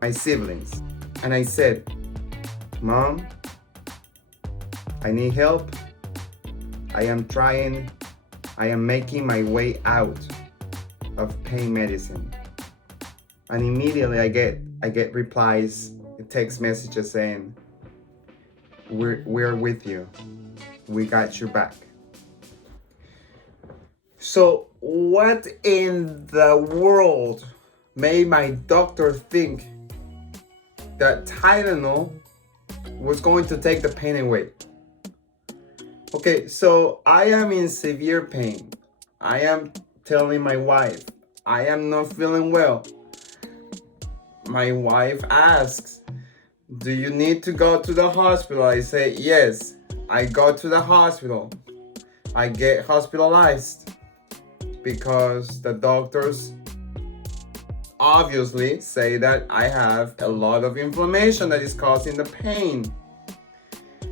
my siblings. And I said, Mom, I need help. I am making my way out of pain medicine. And immediately I get replies, text messages saying, we're with you. We got your back. So what in the world made my doctor think that Tylenol was going to take the pain away? Okay, so I am in severe pain. I am telling my wife, I am not feeling well. My wife asks, do you need to go to the hospital? I say, yes. I go to the hospital. I get hospitalized because the doctors obviously say that I have a lot of inflammation that is causing the pain.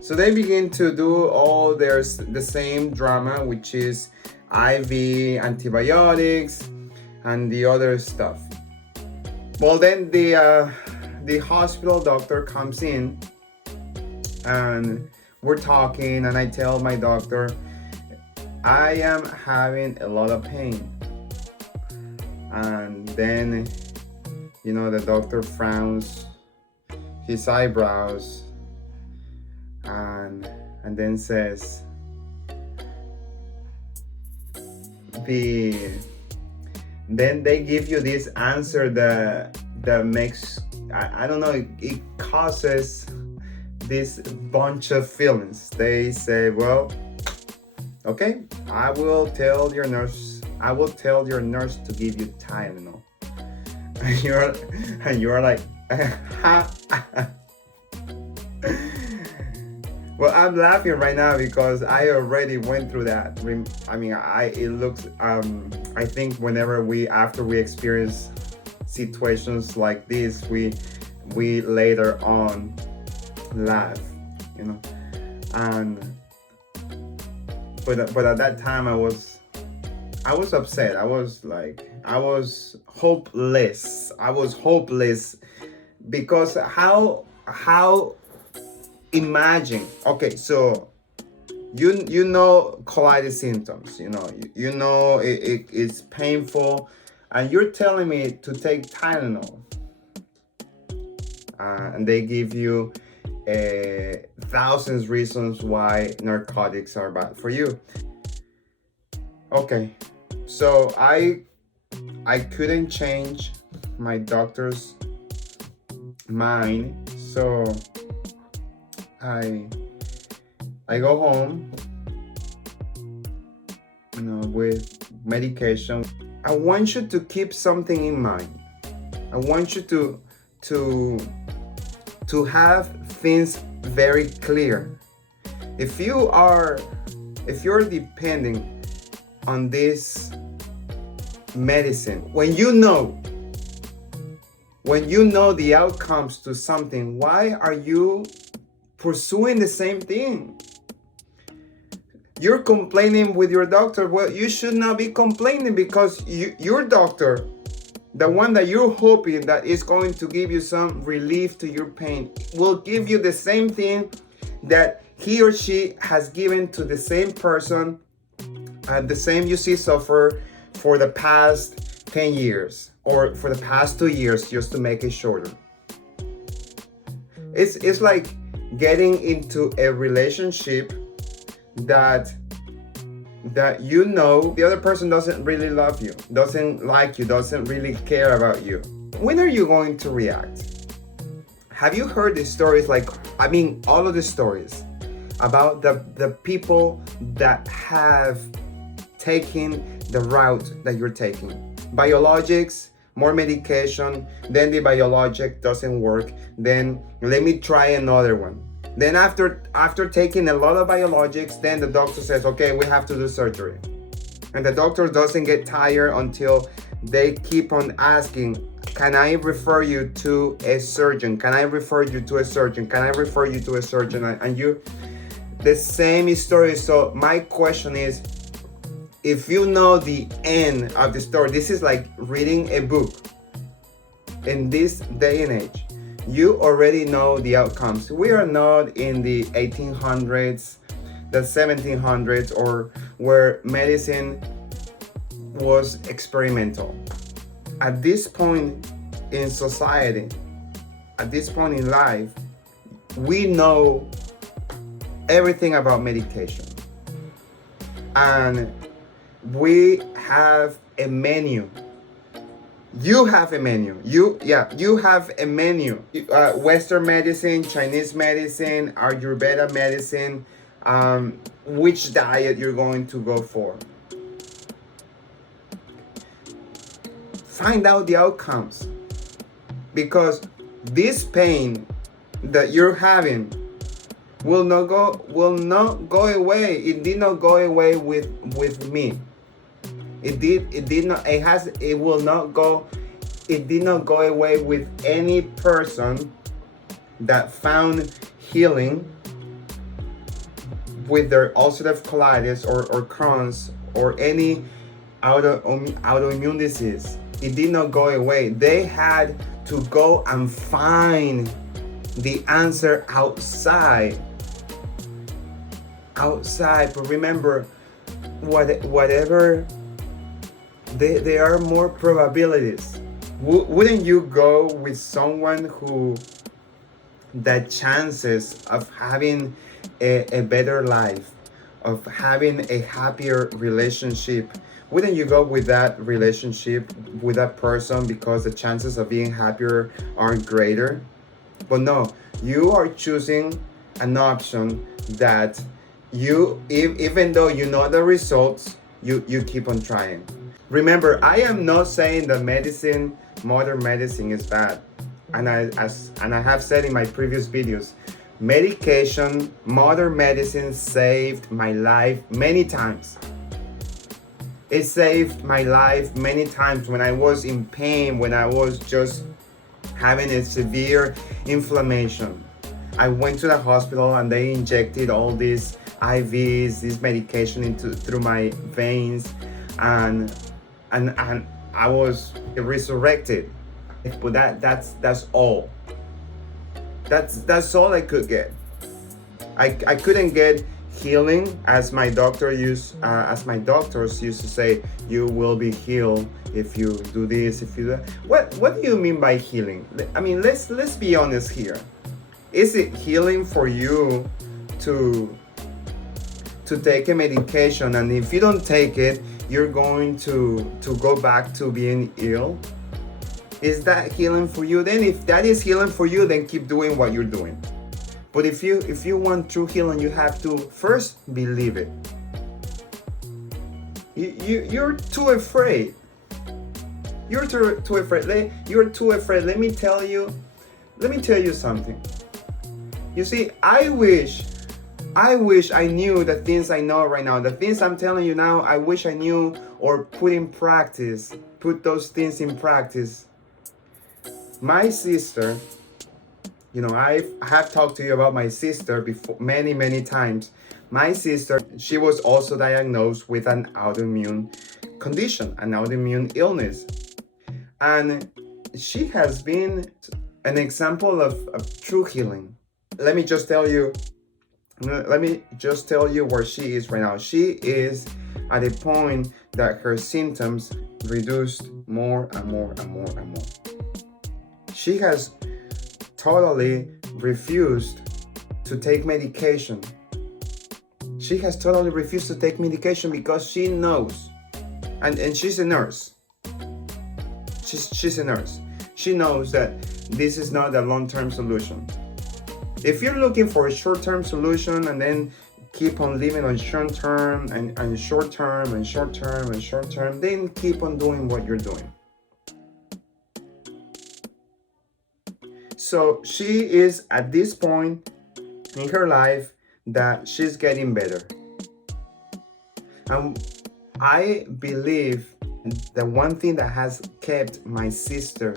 So they begin to do all the same drama, which is IV antibiotics and the other stuff. Well, then the hospital doctor comes in and we're talking, and I tell my doctor, I am having a lot of pain. And then, the doctor frowns his eyebrows and then says, then they give you this answer that makes, I don't know, it causes this bunch of feelings. They say, well, okay, I will tell your nurse to give you Tylenol. And you're like, well, I'm laughing right now because I already went through that. I think after we experience situations like this, we later on laugh, but at that time I was upset. I was hopeless because how imagine, okay, so you know colitis symptoms, it's painful, and you're telling me to take Tylenol, and they give you thousands reasons why narcotics are bad for you. Okay, so I couldn't change my doctor's mind, so I go home, with medication. I want you to keep something in mind. I want you to have things very clear. If you're depending on this medicine, when you know the outcomes to something, why are you pursuing the same thing? You're complaining with your doctor. Well, you should not be complaining, because your doctor, the one that you're hoping that is going to give you some relief to your pain, will give you the same thing that he or she has given to the same person, the same suffer for the past 10 years or for the past 2 years, just to make it shorter. It's like getting into a relationship that the other person doesn't really love you, doesn't like you, doesn't really care about you. When are you going to react? Have you heard the stories, all of the stories about the people that have taken the route that you're taking? Biologics, more medication, then the biologic doesn't work, then let me try another one. Then after taking a lot of biologics, then the doctor says, okay, we have to do surgery. And the doctor doesn't get tired until they keep on asking, can I refer you to a surgeon? Can I refer you to a surgeon? Can I refer you to a surgeon? And the same story. So my question is, if you know the end of the story, this is like reading a book. in this day and age, you already know the outcomes. We are not in the 1800s, the 1700s, or where medicine was experimental. At this point in society, at this point in life, we know everything about medication. And we have a menu. You have a menu. You have a menu. Western medicine, Chinese medicine, Ayurveda medicine, which diet you're going to go for. Find out the outcomes, because this pain that you're having will not go away. It did not go away with me. It did not go away with any person that found healing with their ulcerative colitis or Crohn's or any autoimmune disease. It did not go away. They had to go and find the answer outside. But remember, whatever, there are more probabilities. Wouldn't you go with someone who the chances of having a better life, of having a happier relationship, wouldn't you go with that relationship, with that person, because the chances of being happier are greater? But no, you are choosing an option that even though you know the results, you keep on trying. Remember, I am not saying that modern medicine is bad. And I have said in my previous videos, modern medicine saved my life many times. It saved my life many times when I was in pain, when I was just having a severe inflammation. I went to the hospital and they injected all these IVs, this medication through my veins, and I was resurrected. But that's all. That's all I could get. I couldn't get healing, as my doctors used to say. You will be healed if you do this, if you do that. What do you mean by healing? I mean, let's be honest here. Is it healing for you to take a medication, and if you don't take it, you're going to go back to being ill? Is that healing for you? Then if that is healing for you, then keep doing what you're doing. But if you want true healing, you have to first believe it. You're too afraid. You're too afraid. You're too afraid. Let me tell you something. You see, I wish I knew the things I know right now. The things I'm telling you now, I wish I knew or put those things in practice. My sister, I have talked to you about my sister before many times. My sister, she was also diagnosed with an autoimmune condition, an autoimmune illness. And she has been an example of true healing. Let me just tell you where she is right now. She is at a point that her symptoms reduced more and more and more and more. She has totally refused to take medication. She has totally refused to take medication because she knows, and she's a nurse. She's a nurse. She knows that this is not a long-term solution. If you're looking for a short-term solution and then keep on living on short-term and short-term and short-term and short-term, then keep on doing what you're doing. So she is at this point in her life that she's getting better. And I believe the one thing that has kept my sister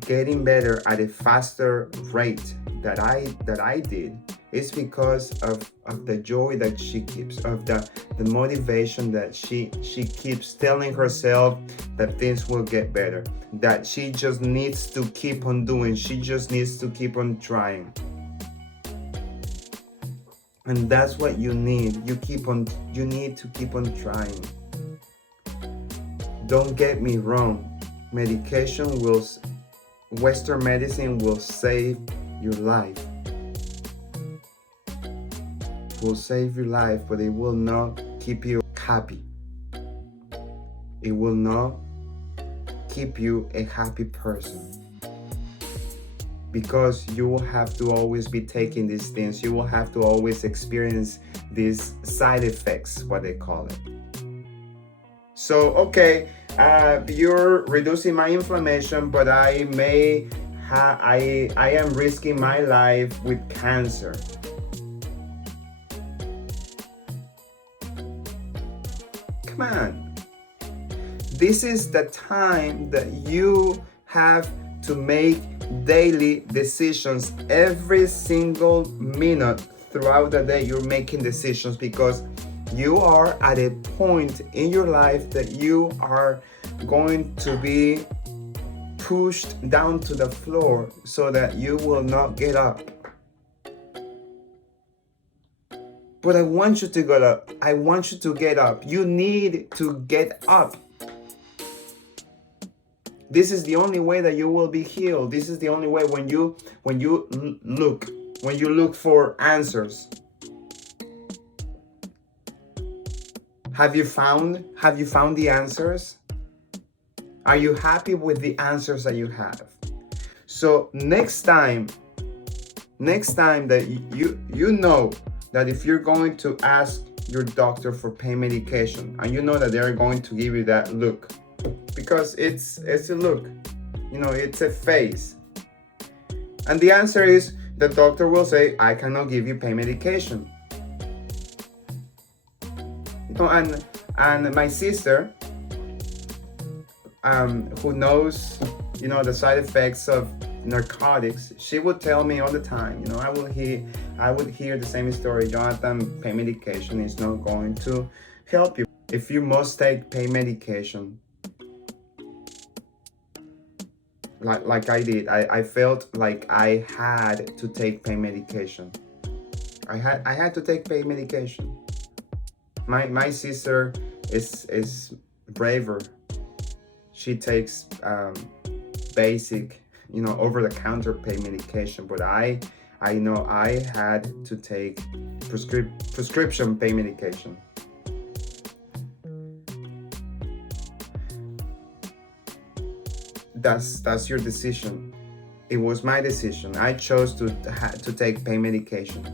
getting better at a faster rate that I did It's because of the joy that she keeps, of the motivation that she keeps telling herself that things will get better, that she just needs to keep on doing, she just needs to keep on trying. And that's what you need. You need to keep on trying. Don't get me wrong. Western medicine will save your life. Will save your life, but it will not keep you happy. It will not keep you a happy person. Because you will have to always be taking these things. You will have to always experience these side effects, what they call it. So, okay, you're reducing my inflammation, but I am risking my life with cancer. Come on. This is the time that you have to make daily decisions. Every single minute throughout the day, you're making decisions, because you are at a point in your life that you are going to be pushed down to the floor so that you will not get up. But I want you to get up. I want you to get up. You need to get up. This is the only way that you will be healed. This is the only way when you look for answers. Have you found the answers? Are you happy with the answers that you have? So next time that you know that if you're going to ask your doctor for pain medication, and you know that they're going to give you that look, because it's a look, it's a face, and the answer is the doctor will say, I cannot give you pain medication. And my sister, who knows, the side effects of narcotics, she would tell me all the time, I would hear the same story. Jonathan, pain medication is not going to help you. If you must take pain medication, like I did, I felt like I had to take pain medication. I had to take pain medication. My sister is braver. She takes basic, over-the-counter pain medication, but I know I had to take prescription pain medication. That's your decision. It was my decision. I chose to take pain medication.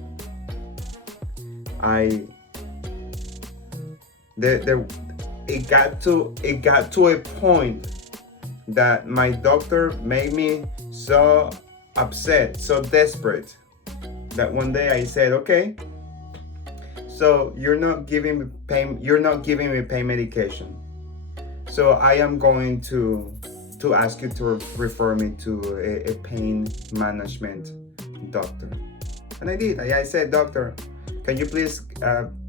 It got to a point that my doctor made me so upset, so desperate, that one day I said, okay, so you're not giving me pain medication, so I am going to ask you to refer me to a pain management doctor. And I did. I said, doctor, can you please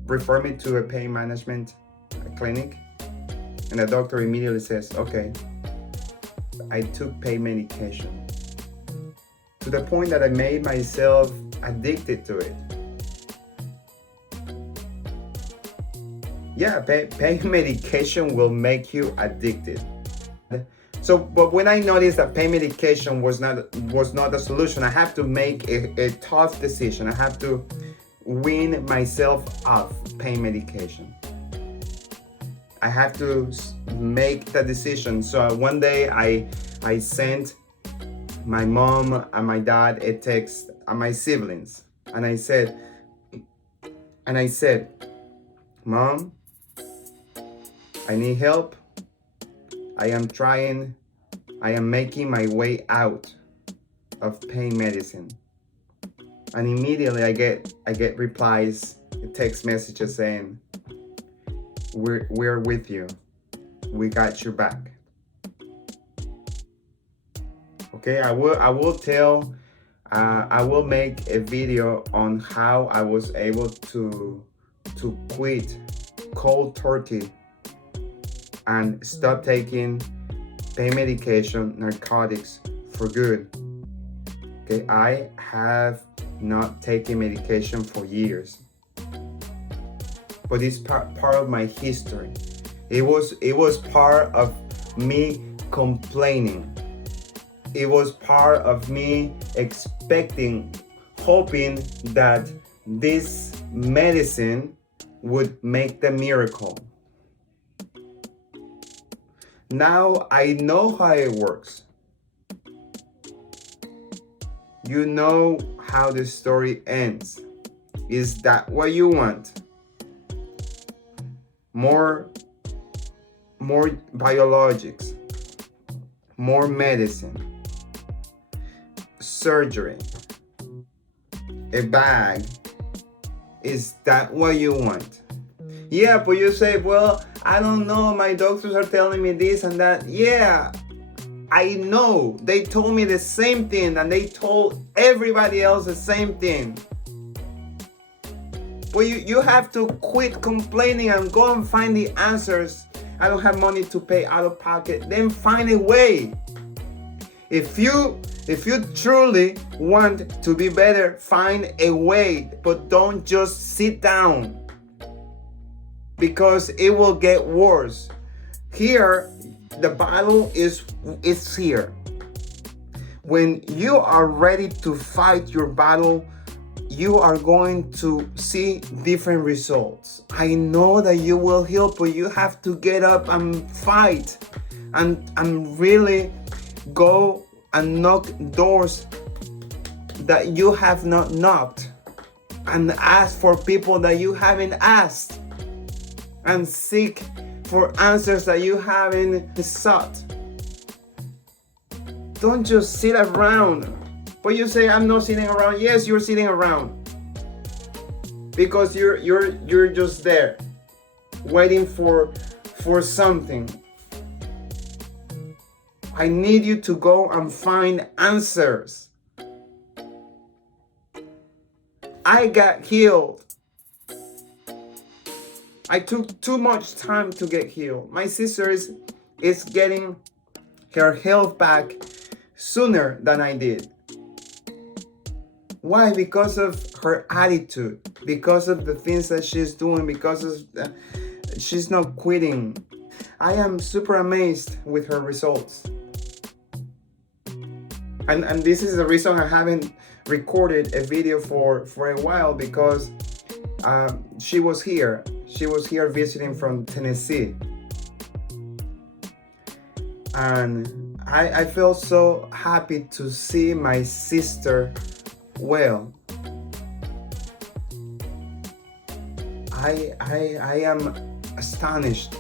refer me to a pain management clinic? And the doctor immediately says, okay. I took pain medication to the point that I made myself addicted to it. Yeah, pain medication will make you addicted. So, but when I noticed that pain medication was not a solution, I have to make a tough decision. I have to wean myself off pain medication. I have to make the decision. So one day I sent my mom and my dad a text, and my siblings, and I said, Mom, I need help. I am making my way out of pain medicine. And immediately I get replies, text messages saying, we're with you. We got your back. Okay, I will tell I will make a video on how I was able to quit cold turkey and stop taking pain medication, narcotics for good. Okay, I have not taken medication for years, but it's part of my history. It was part of me complaining. It was part of me expecting, hoping that this medicine would make the miracle. Now I know how it works. You know how the story ends. Is that what you want? More biologics, more medicine, surgery, a bag. Is that what you want? Yeah, but you say, well, I don't know, my doctors are telling me this and that. Yeah, I know. They told me the same thing, and they told everybody else the same thing. But you have to quit complaining and go and find the answers. I don't have money to pay out of pocket. Then find a way. If you truly want to be better, find a way, but don't just sit down, because it will get worse. Here, the battle is here. When you are ready to fight your battle, you are going to see different results. I know that you will heal, but you have to get up and fight and really go and knock doors that you have not knocked, and ask for people that you haven't asked, and seek for answers that you haven't sought. Don't just sit around. But you say, I'm not sitting around. Yes, you're sitting around, because you're just there waiting for something. I need you to go and find answers. I got healed. I took too much time to get healed. My sister is getting her health back sooner than I did. Why? Because of her attitude, because of the things that she's doing, because of she's not quitting. I am super amazed with her results. And this is the reason I haven't recorded a video for a while, because she was here. She was here visiting from Tennessee. And I felt so happy to see my sister well. I am astonished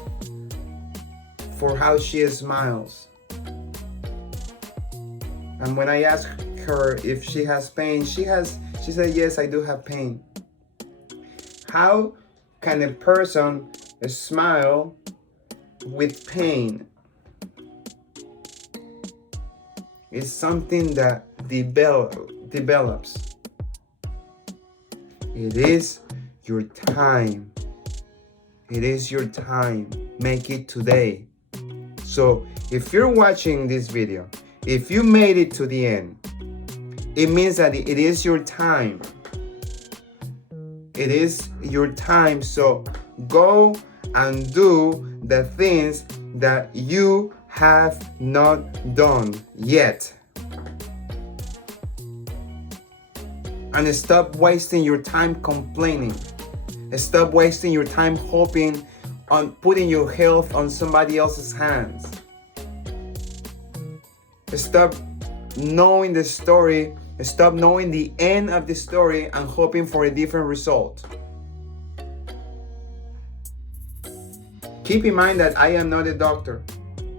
for how she smiles. And when I asked her if she has pain, she said, yes, I do have pain. How can a person smile with pain? It's something that develops. It is your time. It is your time. Make it today. So if you're watching this video, if you made it to the end, it means that it is your time. It is your time. So go and do the things that you have not done yet. And stop wasting your time complaining. Stop wasting your time hoping on putting your health on somebody else's hands. Stop knowing the story. Stop knowing the end of the story and hoping for a different result. Keep in mind that I am not a doctor.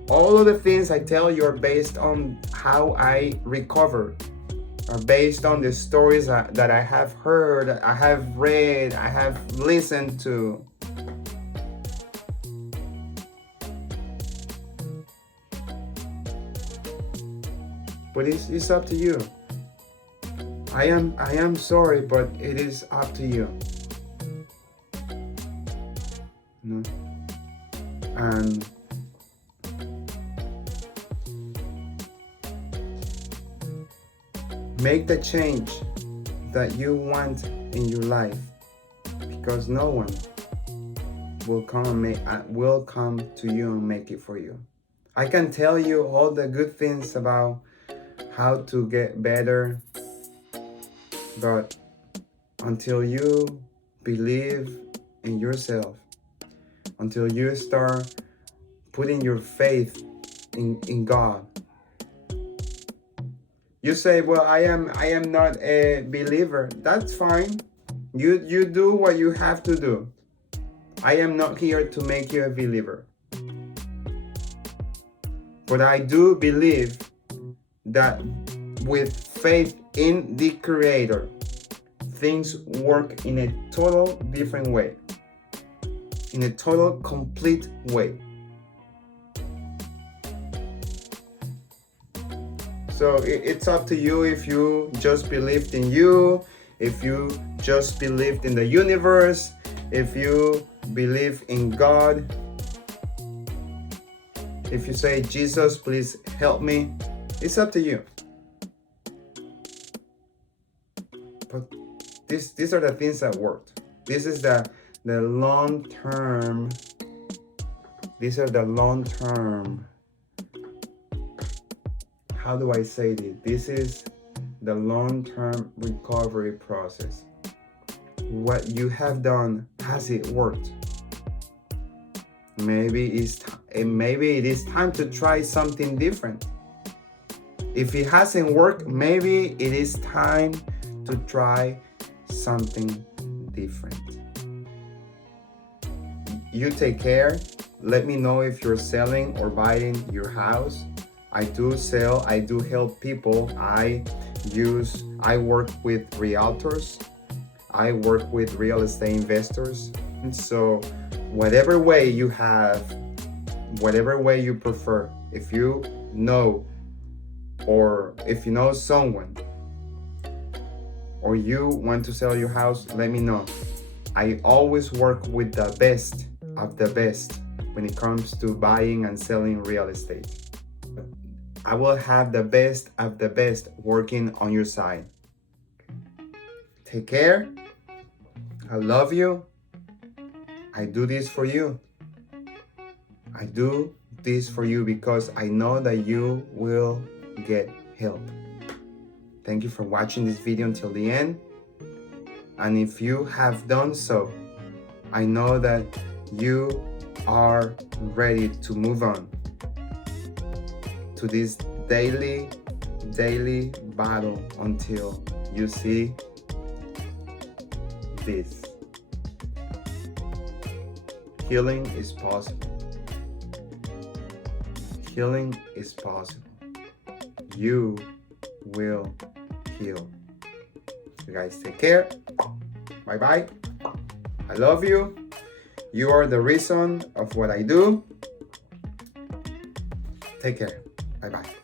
All of the things I tell you are based on how I recovered, are based on the stories that I have heard, I have read, I have listened to. But it's up to you. I am sorry, but it is up to you. No? And make the change that you want in your life, because no one will come to you and make it for you. I can tell you all the good things about how to get better, but until you believe in yourself, until you start putting your faith in God. You say, well, I am not a believer. That's fine. You do what you have to do. I am not here to make you a believer. But I do believe that with faith in the Creator, things work in a total different way. In a total complete way. So it's up to you if you just believed in you, if you just believed in the universe, if you believe in God. If you say, Jesus, please help me, it's up to you. But these are the things that worked. This is the long term. These are the long term. How do I say this? This is the long-term recovery process. What you have done, has it worked? Maybe it is time to try something different. If it hasn't worked, maybe it is time to try something different. You take care. Let me know if you're selling or buying your house. I do sell, I do help people. I work with realtors. I work with real estate investors. And so whatever way you have, whatever way you prefer, if you know, or if you know someone, or you want to sell your house, let me know. I always work with the best of the best when it comes to buying and selling real estate. I will have the best of the best working on your side. Take care. I love you. I do this for you. I do this for you because I know that you will get help. Thank you for watching this video until the end. And if you have done so, I know that you are ready to move on to this daily battle until you see this. Healing is possible. Healing is possible. You will heal. You guys take care. Bye bye. I love you. You are the reason of what I do. Take care. Bye bye.